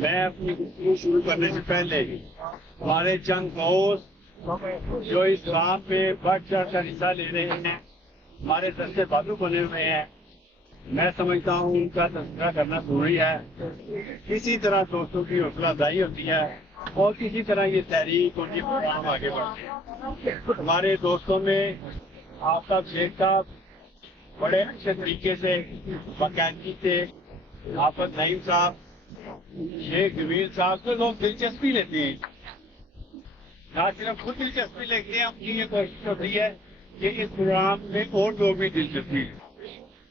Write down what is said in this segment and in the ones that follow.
میں اپنی گفتگو شروع کرنے سے پہلے ہمارے چند دوست جو اس کام پہ بڑھ چڑھ کر حصہ لے رہے ہیں ہمارے دستے بازو بنے ہوئے ہیں، میں سمجھتا ہوں ان کا تذکرہ کرنا ضروری ہے۔ کسی طرح دوستوں کی حوصلہ افزائی ہوتی ہے اور کسی طرح یہ تحریک اور یہ پروگرام آگے بڑھتے ہیں۔ ہمارے دوستوں میں آفتاب شیخ صاحب بڑے اچھے طریقے سے باقاعدگی سے، آفت نعیم صاحب، شیخ جمیل صاحب تو لوگ دلچسپی لیتے ہیں، نہ صرف خود دلچسپی لیتے ہیں، اپنی یہ کوشش ہوتی ہے کہ اس پروگرام میں اور لوگ بھی دلچسپی لیں۔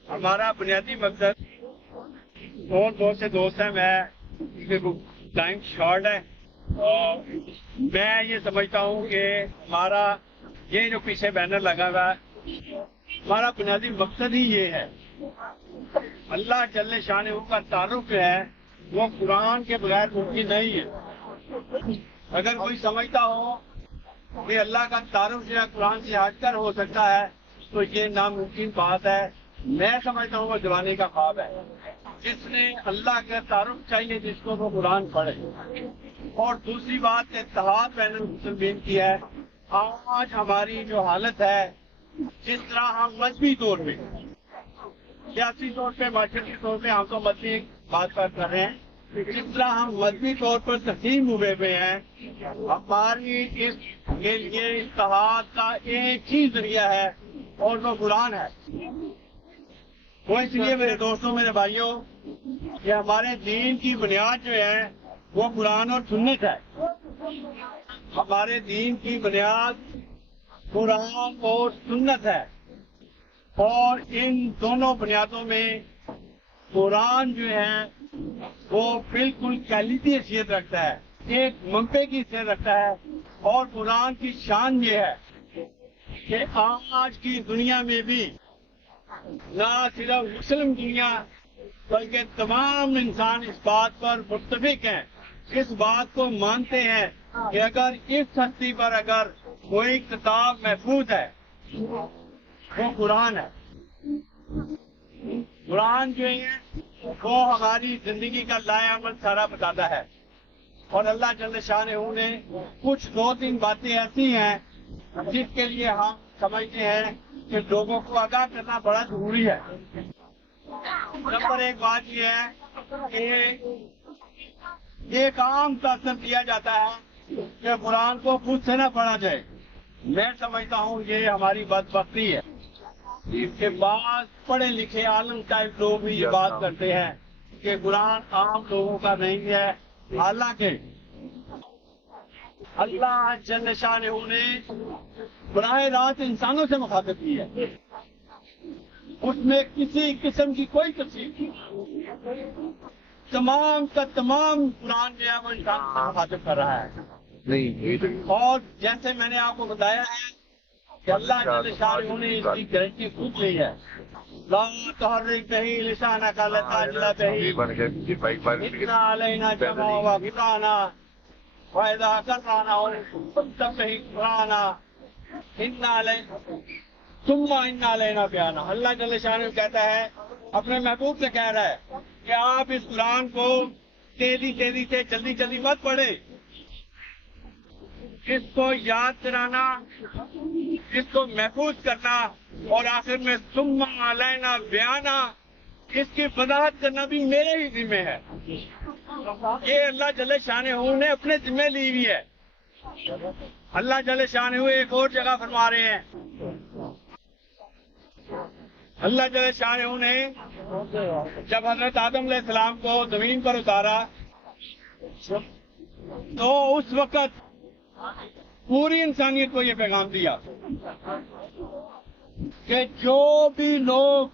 ہمارا بنیادی مقصد اور دوست سے دوست ہے، میں ٹائم شارٹ ہے اور میں یہ سمجھتا ہوں کہ ہمارا یہ جو پیچھے بینر لگا ہوا ہے ہمارا بنیادی مقصد ہی یہ ہے۔ اللہ جل شانہ کا تعارف ہے وہ قرآن کے بغیر ممکن نہیں ہے۔ اگر کوئی سمجھتا ہو کہ اللہ کا تعارف جو ہے قرآن سے ہٹ کر ہو سکتا ہے تو یہ ناممکن بات ہے۔ میں سمجھتا ہوں وہ دیوانے کا خواب ہے۔ جس نے اللہ کا تعارف چاہیے جس کو وہ قرآن پڑھے۔ اور دوسری بات اتحاد بین المسلمین کی ہے۔ آج ہماری جو حالت ہے، جس طرح ہم مذہبی طور پہ، سیاسی طور پہ، معاشرتی طور پہ ہم تو مذہبی بات کر رہے ہیں، جس طرح ہم مذہبی طور پر تقسیم ہوئے ہیں، ہماری اس کے لیے اتحاد کا ایک ہی ذریعہ ہے اور وہ قرآن ہے۔ وہ اس لیے میرے دوستوں، میرے بھائیوں، کہ ہمارے دین کی بنیاد جو ہے وہ قرآن اور سنت ہے۔ ہمارے دین کی بنیاد قرآن اور سنت ہے اور ان دونوں بنیادوں میں قرآن جو ہے وہ بالکل کلیدی حیثیت رکھتا ہے، ایک منبع کی حیثیت رکھتا ہے۔ اور قرآن کی شان یہ ہے کہ آج کی دنیا میں بھی نہ صرف مسلم دنیا بلکہ تمام انسان اس بات پر متفق ہیں، اس بات کو مانتے ہیں کہ اگر اس ہستی پر اگر کوئی کتاب محفوظ ہے وہ قرآن ہے۔ قرآن جو ہے وہ ہماری زندگی کا لائحہ عمل سارا بتاتا ہے۔ اور اللہ جل شانہ نے کچھ دو تین باتیں ایسی ہیں جس کے لیے ہم سمجھتے ہیں کہ لوگوں کو آگاہ کرنا بڑا ضروری ہے۔ نمبر ایک بات یہ ہے کہ ایک عام تاثر دیا جاتا ہے کہ قرآن کو خود سے نہ پڑھا جائے۔ میں سمجھتا ہوں یہ ہماری بدبختی ہے۔ اس کے بعد پڑھے لکھے عالم ٹائپ لوگ بھی یہ بات کرتے ہیں کہ قرآن عام لوگوں کا نہیں ہے، حالانکہ اللہ جل شانہ نے براہ راست انسانوں سے مخاطب کی ہے۔ اس میں کسی قسم کی کوئی تفصیل نہیں، تمام کا تمام قرآن جو ہے وہ انسانوں سے مخاطب کر رہا ہے۔ اور جیسے میں نے آپ کو بتایا ہے کہ اللہ جل شانہ نے اس کی گارنٹی خود لی ہے۔ لا تحرک به لسانک لتعجل به ان علینا جمعه وقرآنه وإذا قرأناه فاتبع قرآنه ان علینا ثم ان علینا بیانہ۔ اللہ جل شانہ کہتا ہے، اپنے محبوب سے کہہ رہا ہے کہ آپ اس قرآن کو تیزی سے جلدی مت پڑھیں، اس کو یاد کرانا، اس کو محفوظ کرنا اور آخر میں ثم علینا بیانہ، اس کی وضاحت کرنا بھی میرے ہی ذمہ ہے۔ یہ اللہ جل شانہ نے اپنے ذمہ لی ہوئی ہے۔ اللہ جل شانہ ایک اور جگہ فرما رہے ہیں، اللہ جل شانہ نے جب حضرت آدم علیہ السلام کو زمین پر اتارا تو اس وقت پوری انسانیت کو یہ پیغام دیا کہ جو بھی لوگ،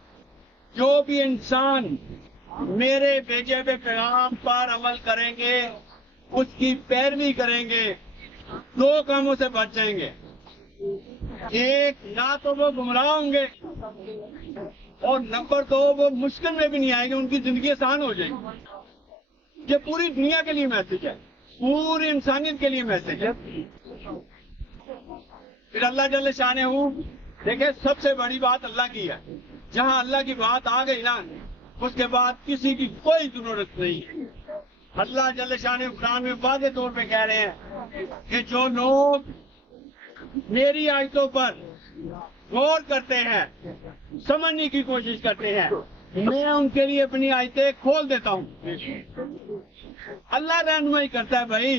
جو بھی انسان میرے بھیجے ہوئے پیغام پر عمل کریں گے، اس کی پیروی کریں گے، دو کاموں سے بچ جائیں گے۔ ایک، نہ تو وہ گمراہ ہوں گے اور نمبر دو، وہ مشکل میں بھی نہیں آئیں گے، ان کی زندگی آسان ہو جائے گی۔ یہ پوری دنیا کے لیے میسج ہے، پوری انسانیت کے لیے میسج ہے۔ پھر اللہ جل شانہ دیکھیں، سب سے بڑی بات اللہ کی ہے۔ جہاں اللہ کی بات آ گئی نا، اس کے بعد کسی کی کوئی ضرورت نہیں ہے۔ اللہ جل شانہ قرآن میں واضح طور پہ کہہ رہے ہیں کہ جو لوگ میری آیتوں پر غور کرتے ہیں، سمجھنے کی کوشش کرتے ہیں، میں ان کے لیے اپنی آیتیں کھول دیتا ہوں۔ اللہ رہنمائی کرتا ہے۔ بھائی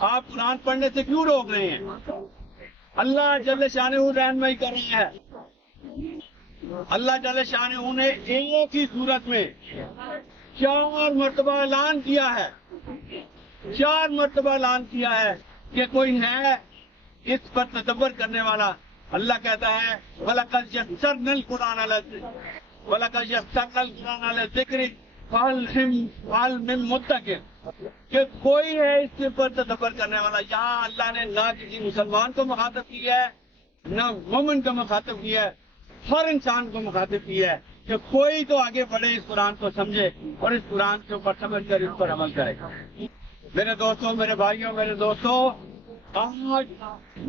آپ قرآن پڑھنے سے کیوں روک رہے ہیں؟ اللہ جل شانہ رہنمائی کر رہے ہیں۔ اللہ جل شانہ نے ایک ہی صورت میں 4 مرتبہ اعلان کیا ہے، 4 مرتبہ اعلان کیا ہے کہ کوئی ہے اس پر تدبر کرنے والا۔ اللہ کہتا ہے وَلَقَدْ يَسَّرْنَا الْقُرْآنَ لِلذِّكْرِ فَهَلْ مِن مُدَّكِرٍ، کہ کوئی ہے اس کے پر تدبر کرنے والا۔ یہاں اللہ نے نہ کسی مسلمان کو مخاطب کیا ہے، نہ مومن کو مخاطب کیا ہے، ہر انسان کو مخاطب کیا ہے کہ کوئی تو آگے بڑھے، اس قرآن کو سمجھے اور اس قرآن کے اوپر سمجھ کر اس پر عمل کرے۔ میرے دوستوں، میرے بھائیوں، میرے دوستوں، آج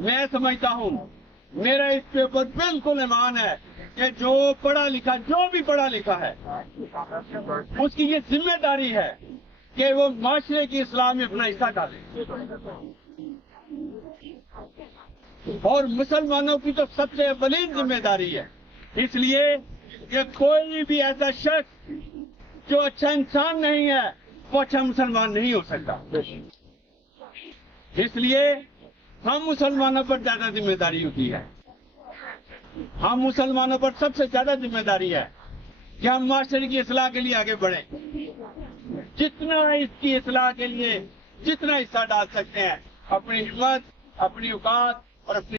میں سمجھتا ہوں، میرا اس کے اوپر بالکل ایمان ہے کہ جو پڑھا لکھا، جو بھی پڑھا لکھا ہے، اس کی یہ ذمہ داری ہے کہ وہ معاشرے کی اصلاح میں اپنا حصہ ڈالے۔ اور مسلمانوں کی تو سب سے اولین ذمہ داری ہے، اس لیے کہ کوئی بھی ایسا شخص جو اچھا انسان نہیں ہے وہ اچھا مسلمان نہیں ہو سکتا۔ اس لیے ہم مسلمانوں پر زیادہ ذمہ داری ہوتی ہے، ہم مسلمانوں پر سب سے زیادہ ذمہ داری ہے کہ ہم معاشرے کی اصلاح کے لیے آگے بڑھیں، جتنا اس کی اصلاح کے لیے جتنا حصہ ڈال سکتے ہیں، اپنی ہمت، اپنی اوقات اور اپنی